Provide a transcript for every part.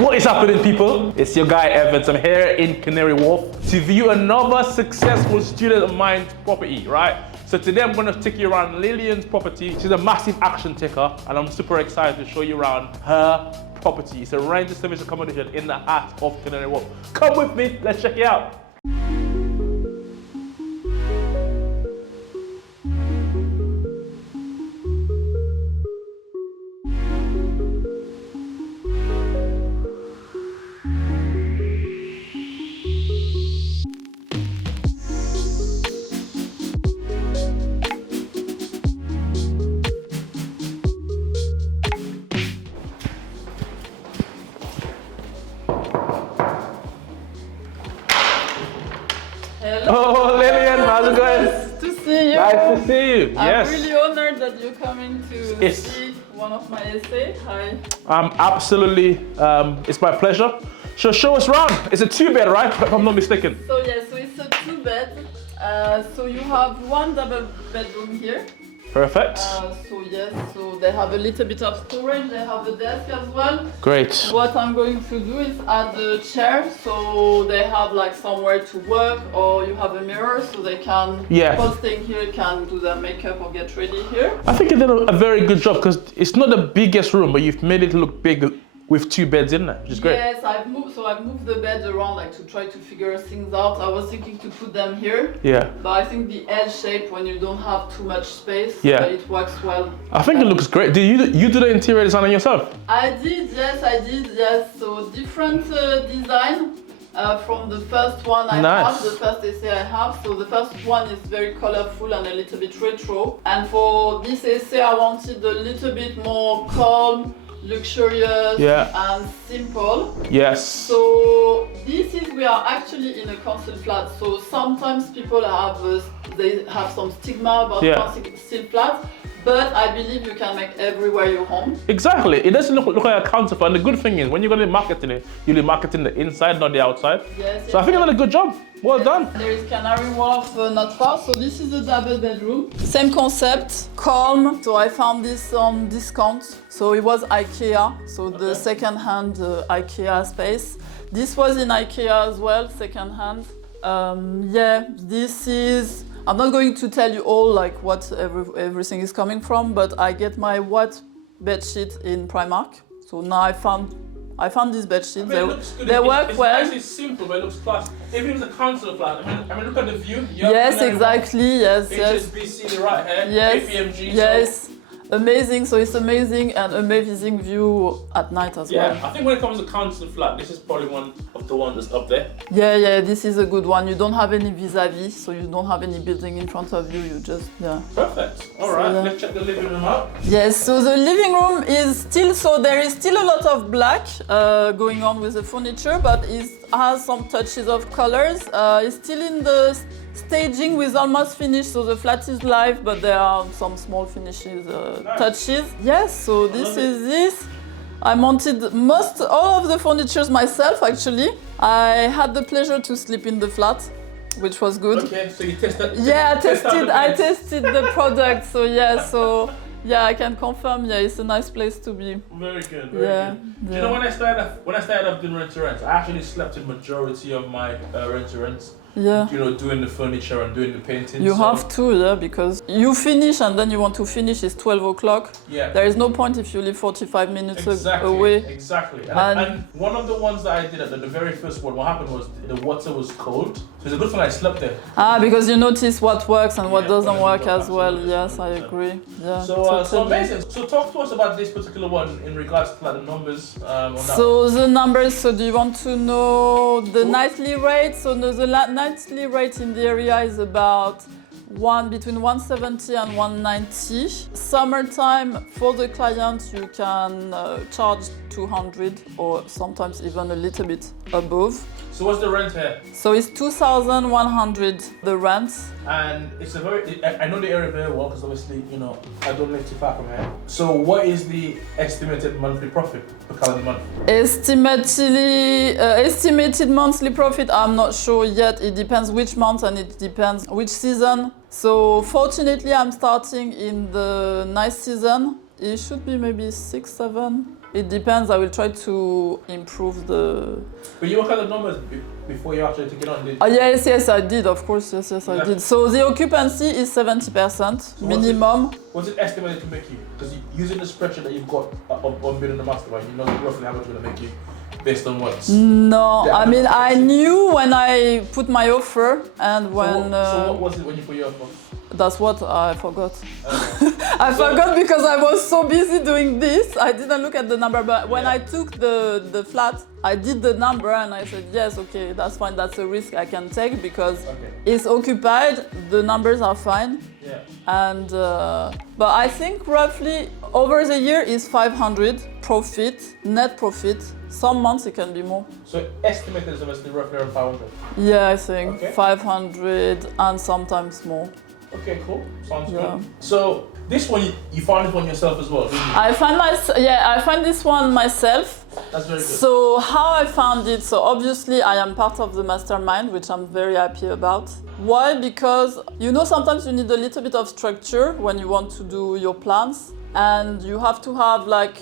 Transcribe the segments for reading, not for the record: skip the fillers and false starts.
What is happening, people? It's your guy Evans. I'm here in Canary Wharf to view another successful student of mine's property, right? So today I'm going to take you around Lillian's property. She's a massive action taker and I'm super excited to show you around her property. It's a rent service accommodation in the heart of Canary Wharf. Come with me, let's check it out. Hello. Oh, Lillian, how's it going? Nice to see you. Nice to see you. Yes. I'm really honored that you're coming to see one of my essays. Hi. Absolutely, it's my pleasure. So show us around. It's a 2-bed, right? If I'm not mistaken. So yeah, so it's a 2-bed. So you have one double bedroom here. Perfect. So yes, so they have a little bit of storage. They have a desk as well. Great. What I'm going to do is add the chair, so they have like somewhere to work, or you have a mirror, so they can, while staying here, can do their makeup or get ready here. I think you did a very good job because it's not the biggest room, but you've made it look big with 2 beds in there, which is great. Yes, I've moved the beds around like to try to figure things out. I was thinking to put them here. Yeah. But I think the L shape, when you don't have too much space, it works well. I think it looks great. Did you do the interior design yourself? I did, yes. So different design from the first one I have, the first essay I have. So the first one is very colorful and a little bit retro. And for this essay, I wanted a little bit more calm, luxurious and simple. Yes. So we are actually in a council flat. So sometimes people have they have some stigma about council flats, but I believe you can make everywhere your home. Exactly. It doesn't look like a council flat. And the good thing is when you're going to be marketing it, you'll be marketing the inside, not the outside. Yes. So I think you did a good job. Well done. There is Canary Wharf not far. So this is a double bedroom. Same concept, calm. So I found this on discount. So it was IKEA. So the second-hand IKEA space. This was in IKEA as well, second-hand. This is. I'm not going to tell you all like what everything is coming from, but I get my white bed sheet in Primark. So now I found these bed sheets. They work well. It's simple, but it looks class. Even if it's a council flat, I mean, look at the view. Yes, exactly. Yes. HSBC right here. Yes. KPMG. Yes. Amazing. So it's amazing and amazing view at night as well. Yeah, I think when it comes to council flat, this is probably one of the ones that's up there. Yeah. This is a good one. You don't have any vis-a-vis, so you don't have any building in front of you. You just Perfect. All right. Let's check the living room out. Yes. So the living room is still there is still a lot of black going on with the furniture, but it has some touches of colors. It's still in the staging with almost finished, so the flat is live, but there are some small finishes, touches. Yes, so this is this. I mounted all of the furnitures myself, actually. I had the pleasure to sleep in the flat, which was good. Okay, so you tested? Yeah, I tested the product, so I can confirm. It's a nice place to be. Very good. Very good. Do you know when I started off doing rent-to-rents, I actually slept in majority of my rent-to-rents. Yeah. You know, doing the furniture and doing the painting. You have to, because you finish and then you want to finish, it's 12 o'clock. Yeah. There is no point if you live 45 minutes away. Exactly. And one of the ones that I did at the very first one, what happened was the water was cold. So it's a good thing I slept there. Because you notice what works and what doesn't work as well. Yes, I agree. Yeah. So amazing. So talk to us about this particular one in regards to like the numbers. So the numbers, so do you want to know the nightly rate? So the nightly rate in the area is about between 170 and 190. Summertime, for the client, you can charge 200 or sometimes even a little bit above. So what's the rent here? So it's 2,100 the rent. And it's I know the area very well because obviously, you know, I don't live too far from here. So what is the estimated monthly profit per calendar month? Estimated monthly profit, I'm not sure yet. It depends which month and it depends which season. So fortunately, I'm starting in the nice season. It should be maybe 6, 7. It depends. I will try to improve the. But you work at the numbers before you actually took it on, did you? Yes, I did. Of course, yes, I did. So the occupancy is 70% minimum. What's it estimated to make you? Because using the spreadsheet that you've got on building the mastermind, you know roughly how much it's going to make you based on what? No, I mean I knew when I put my offer and when. So what was it when you put your offer? That's what I forgot. I forgot because I was so busy doing this. I didn't look at the number, but when I took the flat, I did the number and I said, yes, okay, that's fine. That's a risk I can take because it's occupied. The numbers are fine. Yeah. And but I think roughly over the year is 500 profit, net profit. Some months it can be more. So estimated is obviously roughly around 500? Yeah, I think 500 and sometimes more. Okay, cool. Sounds good. So this one, you found this one yourself as well, didn't you? I find this one myself. That's very good. So how I found it, so obviously I am part of the mastermind, which I'm very happy about. Why? Because sometimes you need a little bit of structure when you want to do your plans. And you have to have like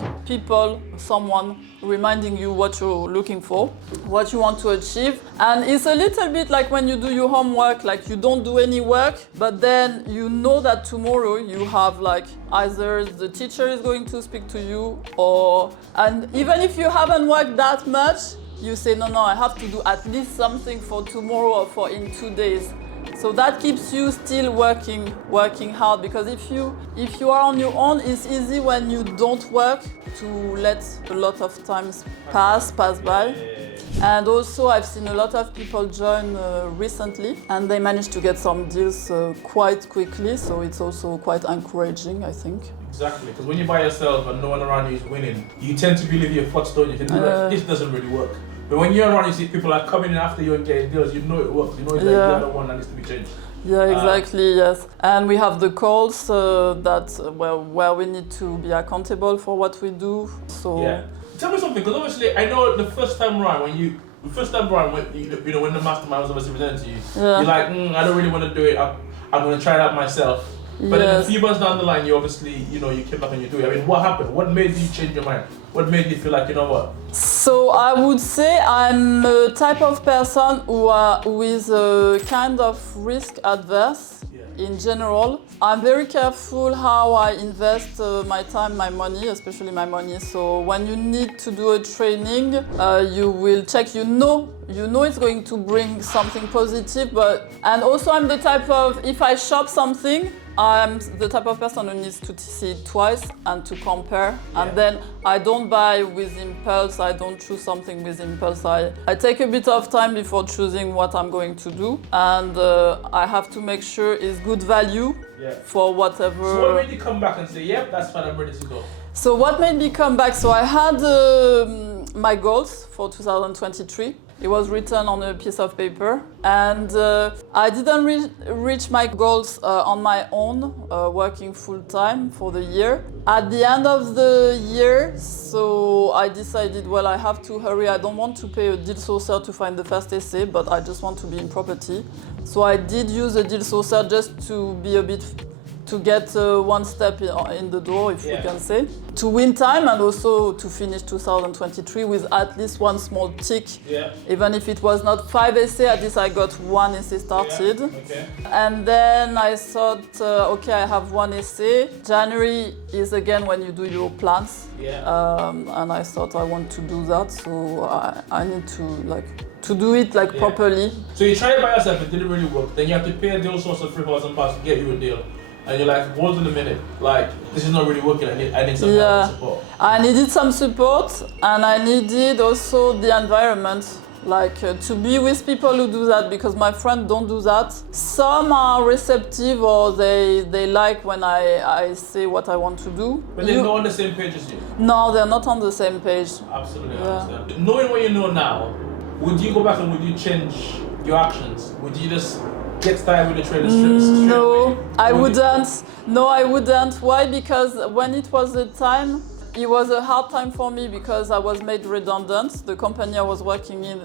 someone reminding you what you're looking for, what you want to achieve. And it's a little bit like when you do your homework, like you don't do any work, but then you know that tomorrow you have like either the teacher is going to speak to you and even if you haven't worked that much, you say, no, I have to do at least something for tomorrow or for in 2 days. So that keeps you still working hard because if you are on your own, it's easy when you don't work to let a lot of times pass by. And also I've seen a lot of people join recently and they managed to get some deals quite quickly, so it's also quite encouraging, I think. Exactly, because when you're by yourself and no one around you is winning, you tend to believe your thoughts, don't you? You can do that. This doesn't really work. But when you're around, you see people are coming in after you and getting deals, you know it works. You know it's like the other one that needs to be changed. Yeah, exactly, yes. And we have the calls where we need to be accountable for what we do. So yeah. Tell me something, because obviously I know the first time around when the mastermind was obviously presented to you, you're like, I don't really want to do it. I'm going to try it out myself. But then a few months down the line, you obviously, you came back and you do it. I mean, what happened? What made you change your mind? What made you feel like, you know what? So I would say I'm a type of person who is kind of risk adverse in general. I'm very careful how I invest my time, my money, especially my money. So when you need to do a training, you will check, you know it's going to bring something positive, and also I'm the type of, if I shop something, I'm the type of person who needs to see it twice and to compare. And then I don't buy with impulse, I don't choose something with impulse. I take a bit of time before choosing what I'm going to do. And I have to make sure it's good value for whatever. So what made you come back and say, yep, that's fine, I'm ready to go? So what made me come back? So I had my goals for 2023. It was written on a piece of paper, and I didn't reach my goals on my own, working full-time for the year. At the end of the year, so I decided, well, I have to hurry. I don't want to pay a deal sourcer to find the first essay, but I just want to be in property. So I did use a deal sourcer just to be a bit, to get one step in the door, if we can say, to win time and also to finish 2023 with at least one small tick. Even if it was not 5 essays, at least I got 1 essay started. And then I thought, okay, I have 1 essay. January is again when you do your plans. And I thought I want to do that, so I need to do it properly. So you tried it by yourself, it didn't really work. Then you have to pay a deal source of £3,000 to get you a deal. And you're like, hold on a minute, this is not really working, I need some support. I needed some support, and I needed also the environment, to be with people who do that, because my friends don't do that. Some are receptive, or they like when I say what I want to do. But they're not on the same page as you? No, they're not on the same page. Absolutely, I understand. Knowing what you know now, would you go back and would you change your actions? Would you just get started with the trade straight No, I wouldn't. No, I wouldn't. Why? Because when it was the time, it was a hard time for me because I was made redundant. The company I was working in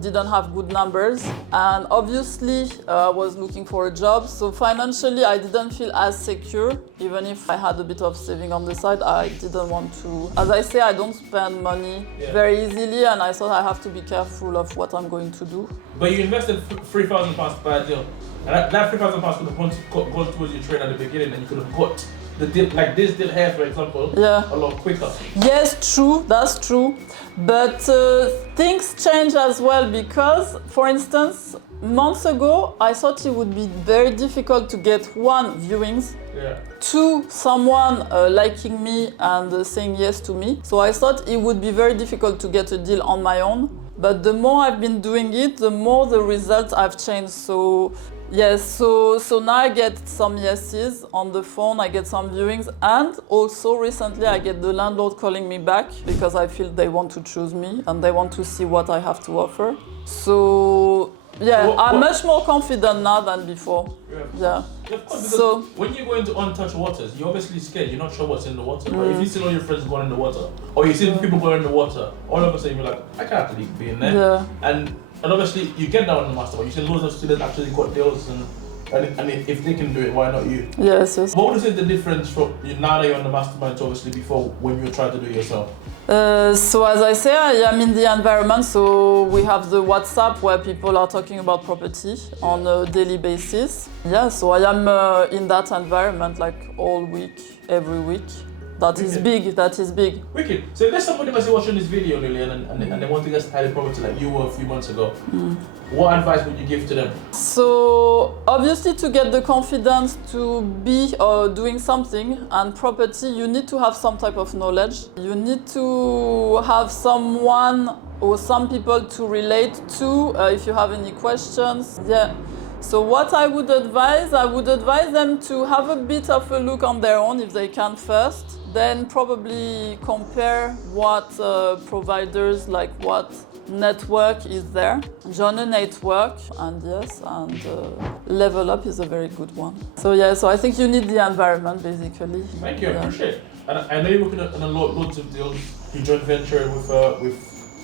didn't have good numbers, and obviously I was looking for a job. So financially, I didn't feel as secure. Even if I had a bit of saving on the side, I didn't want to. As I say, I don't spend money very easily, and I thought I have to be careful of what I'm going to do. But you invested £3,000 to buy a deal, and that £3,000 could have gone towards your trade at the beginning, and you could have got the deal, like this deal here, for example, a lot quicker. Yes, true, that's true. But things change as well because, for instance, months ago, I thought it would be very difficult to get 1, viewings, 2, someone liking me and saying yes to me. So I thought it would be very difficult to get a deal on my own. But the more I've been doing it, the more the results have changed. So yes, so now I get some yeses on the phone, I get some viewings, and also recently I get the landlord calling me back because I feel they want to choose me and they want to see what I have to offer. So yeah, I'm much more confident now than before. Yeah. Of course, because when you go into untouched waters, you're obviously scared. You're not sure what's in the water. But if you see all your friends going in the water, or you see people going in the water, all of a sudden you're like, I can't actually be in there. Yeah. And obviously you get down on the mastermind. You see loads of students actually got deals, and if they can do it, why not you? Yes. What would you say the difference from now that you're on the mastermind to obviously before when you were trying to do it yourself? So as I say, I am in the environment, so we have the WhatsApp where people are talking about property on a daily basis. Yeah, so I am in that environment like all week, every week. That is big, that is big. Wicked. So if there's somebody who's watching this video, Lillian, and they want to get started property like you were a few months ago, what advice would you give to them? So obviously to get the confidence to be doing something and property, you need to have some type of knowledge. You need to have someone or some people to relate to if you have any questions. Yeah. So what I would advise them to have a bit of a look on their own if they can first. Then probably compare what providers, like what network is there. Join a network, and level up is a very good one. So yeah, so I think you need the environment basically. Thank you, I appreciate it. And I know you're working on loads of deals. You joint venture with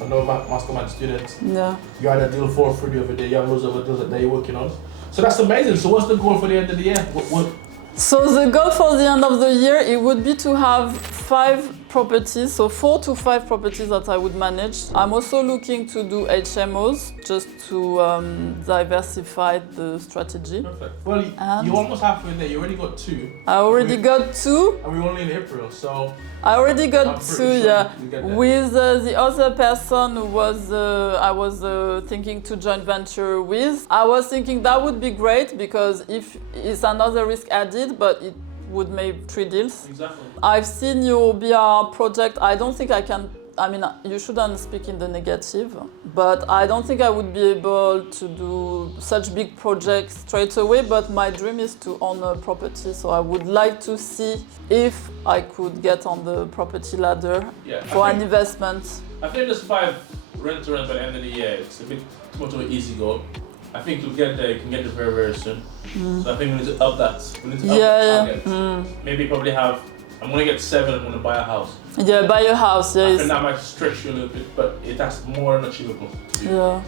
another mastermind student. Yeah. You had a deal for free the other day. You have loads of other deals that you're working on. So that's amazing. So what's the goal for the end of the year? So the goal for the end of the year, it would be to have 5 properties, so 4 to 5 properties that I would manage. I'm also looking to do HMOs just to diversify the strategy. Perfect. Well, you're almost halfway there. You already got 2. I already got 2. And we're only in April, so... I already got 2, sure yeah. With the other person who was I was thinking to joint venture with. I was thinking that would be great because if it's another risk added, but it would make 3 deals. Exactly. I've seen your BR project. I don't think I can. I mean, you shouldn't speak in the negative, but I don't think I would be able to do such big projects straight away, but my dream is to own a property, so I would like to see if I could get on the property ladder for an investment. I think there's 5 rent-to-rent by the end of the year. It's a bit too much of an easy goal. I think you'll get there, you can get there very, very soon. So I think we need to up that. We need to up the target. Maybe probably have, I'm gonna get 7, I'm gonna buy a house. Yeah, buy a house, I think that might stretch you a little bit, but that's more than achievable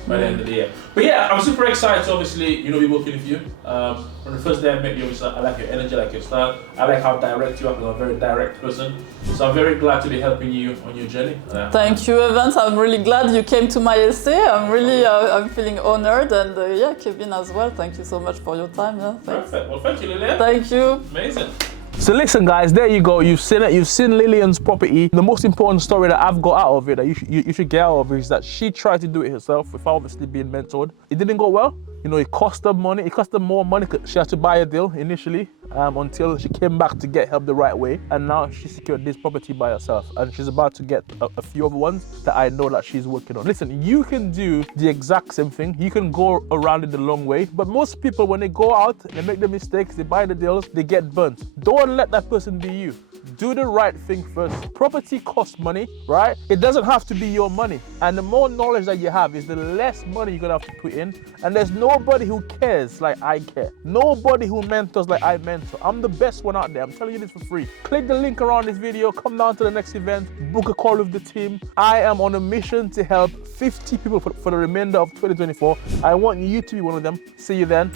by the end of the year. But yeah, I'm super excited to obviously, be working with you. From the first day I met you, I like your energy, I like your style. I like how direct you are, because I'm a very direct person. So I'm very glad to be helping you on your journey. Thank you, Evans. I'm really glad you came to my essay. I'm really, I'm feeling honored, and Kevin as well. Thank you so much for your time. Perfect. Well, thank you, Lillian. Thank you. Amazing. So listen guys, there you go, you've seen it, you've seen Lillian's property. The most important story that I've got out of it, that you should get out of it, is that she tried to do it herself without obviously being mentored. It didn't go well. It cost her money, it cost her more money because she had to buy a deal initially until she came back to get help the right way. And now she secured this property by herself, and she's about to get a few other ones that I know that she's working on. Listen, you can do the exact same thing. You can go around it the long way, but most people, when they go out, they make the mistakes, they buy the deals, they get burnt. Don't let that person be you. Do the right thing first. Property costs money, right? It doesn't have to be your money. And the more knowledge that you have is the less money you're gonna have to put in. And there's no nobody who cares like I care. Nobody who mentors like I mentor. I'm the best one out there. I'm telling you this for free. Click the link around this video, come down to the next event, book a call with the team. I am on a mission to help 50 people for the remainder of 2024. I want you to be one of them. See you then.